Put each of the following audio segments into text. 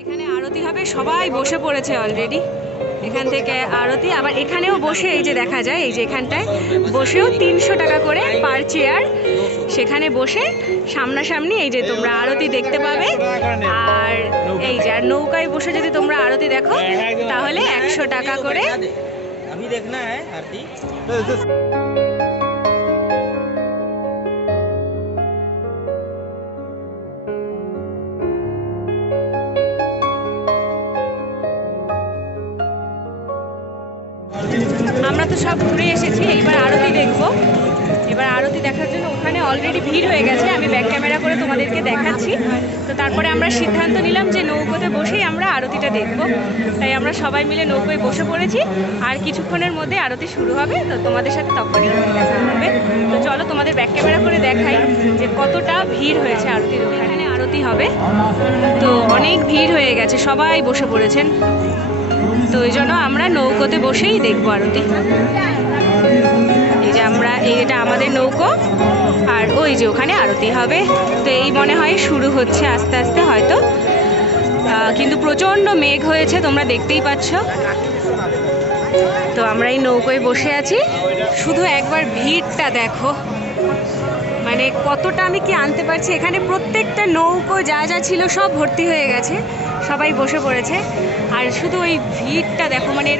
এখানে আরতি হবে, সবাই বসে পড়েছে অলরেডি। এখান থেকে আরতি, আবার এখানেও বসে এই যে দেখা যায়, এই যে এখানটায় বসেও 300 টাকা করে পার চেয়ার। সেখানে বসে সামনাসামনি এই যে তোমরা আরতি দেখতে পাবে। আর এই যে আর নৌকায় বসে যদি তোমরা আরতি দেখো তাহলে 100 টাকা করে। আমরা তো সব ঘুরে এসেছি, এইবার আরতি দেখবো। এবার আরতি দেখার জন্য ওখানে অলরেডি ভিড় হয়ে গেছে, আমি ব্যাক ক্যামেরা করে তোমাদেরকে দেখাচ্ছি। তো তারপরে আমরা সিদ্ধান্ত নিলাম যে নৌকোতে বসেই আমরা আরতিটা দেখব। তাই আমরা সবাই মিলে নৌকোয় বসে পড়েছি, আর কিছুক্ষণের মধ্যে আরতি শুরু হবে। তো তোমাদের সাথে তখনই দেখা হবে। তো চলো তোমাদের ব্যাক ক্যামেরা করে দেখাই যে কতটা ভিড় হয়েছে আরতির ওখানে। আরতি হবে তো অনেক ভিড় হয়ে গেছে, সবাই বসে পড়েছেন। তো ওই জন্য আমরা নৌকোতে বসেই দেখবো আরতি। এই যে আমরা, এটা আমাদের নৌকো, আর ওই যে ওখানে আরতি হবে। তো এই মনে হয় শুরু হচ্ছে আস্তে আস্তে হয়তো, কিন্তু প্রচণ্ড মেঘ হয়েছে, তোমরা দেখতেই পাচ্ছ। তো আমরা এই নৌকোয় বসে আছি, শুধু একবার ভিড়টা দেখো, মানে কতটা আমি কি আনতে পারছি। এখানে প্রত্যেকটা নৌকো যা যা ছিল সব ভর্তি হয়ে গেছে, সবাই বসে পড়েছে। আর শুধু ওই ভিড়টা দেখো, মানে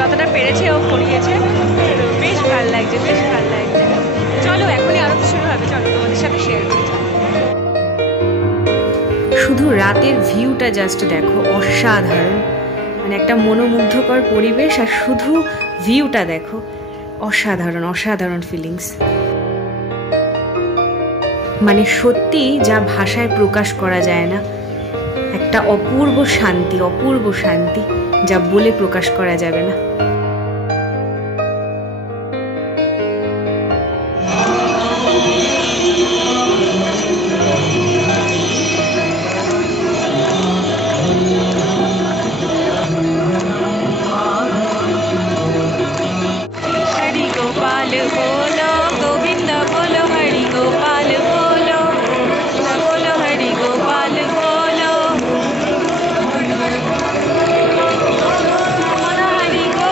যতটা পেরেছে ও করিয়েছে। বেশ ভালো লাগছে, বেশ ভালো লাগছে। চলো এখনই আরতি শুরু হবে, চলো তোমাদের সাথে শেয়ার করি। শুধু রাতের ভিউটা জাস্ট দেখো, অসাধারণ, মানে একটা মনোমুগ্ধকর পরিবেশ। আর শুধু ভিউটা দেখো, অসাধারণ অসাধারণ ফিলিংস, মানে সত্যি যা ভাষায় প্রকাশ করা যায় না। একটা অপূর্ব শান্তি, অপূর্ব শান্তি, যা বলে প্রকাশ করা যাবে না। হরি গোপাল বলো, গোবিন্দ বলো, হরি গোপাল বলো, বলো হরি গোপাল বলো, হরি গোপাল বলো।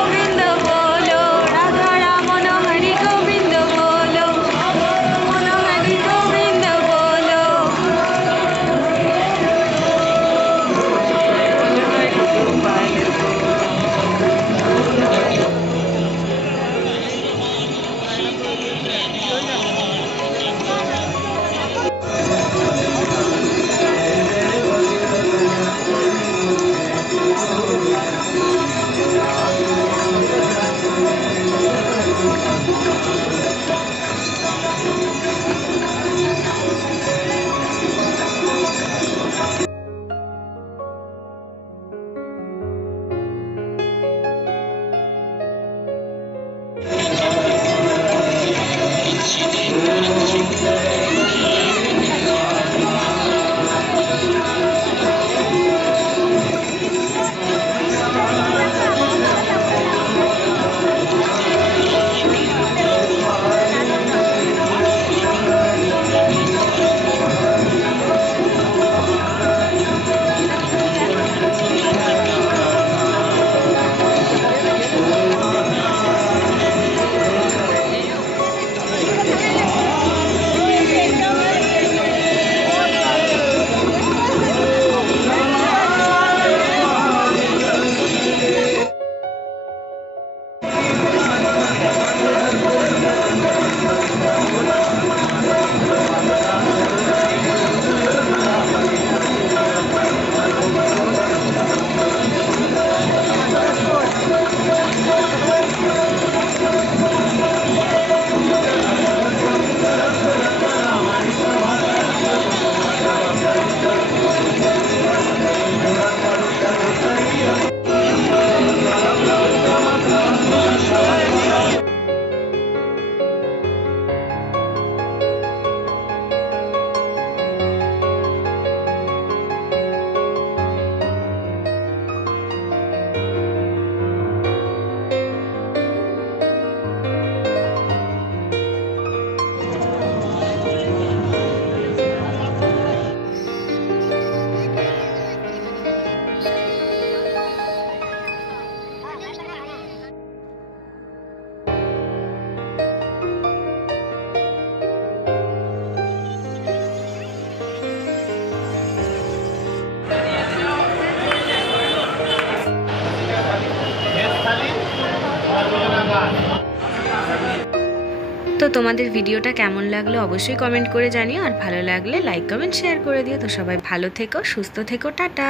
তোমাদের ভিডিওটা কেমন লাগলো অবশ্যই কমেন্ট করে জানিও, আর ভালো লাগলে লাইক কমেন্ট শেয়ার করে দিও। তো সবাই ভালো থেকো, সুস্থ থেকো, টাটা।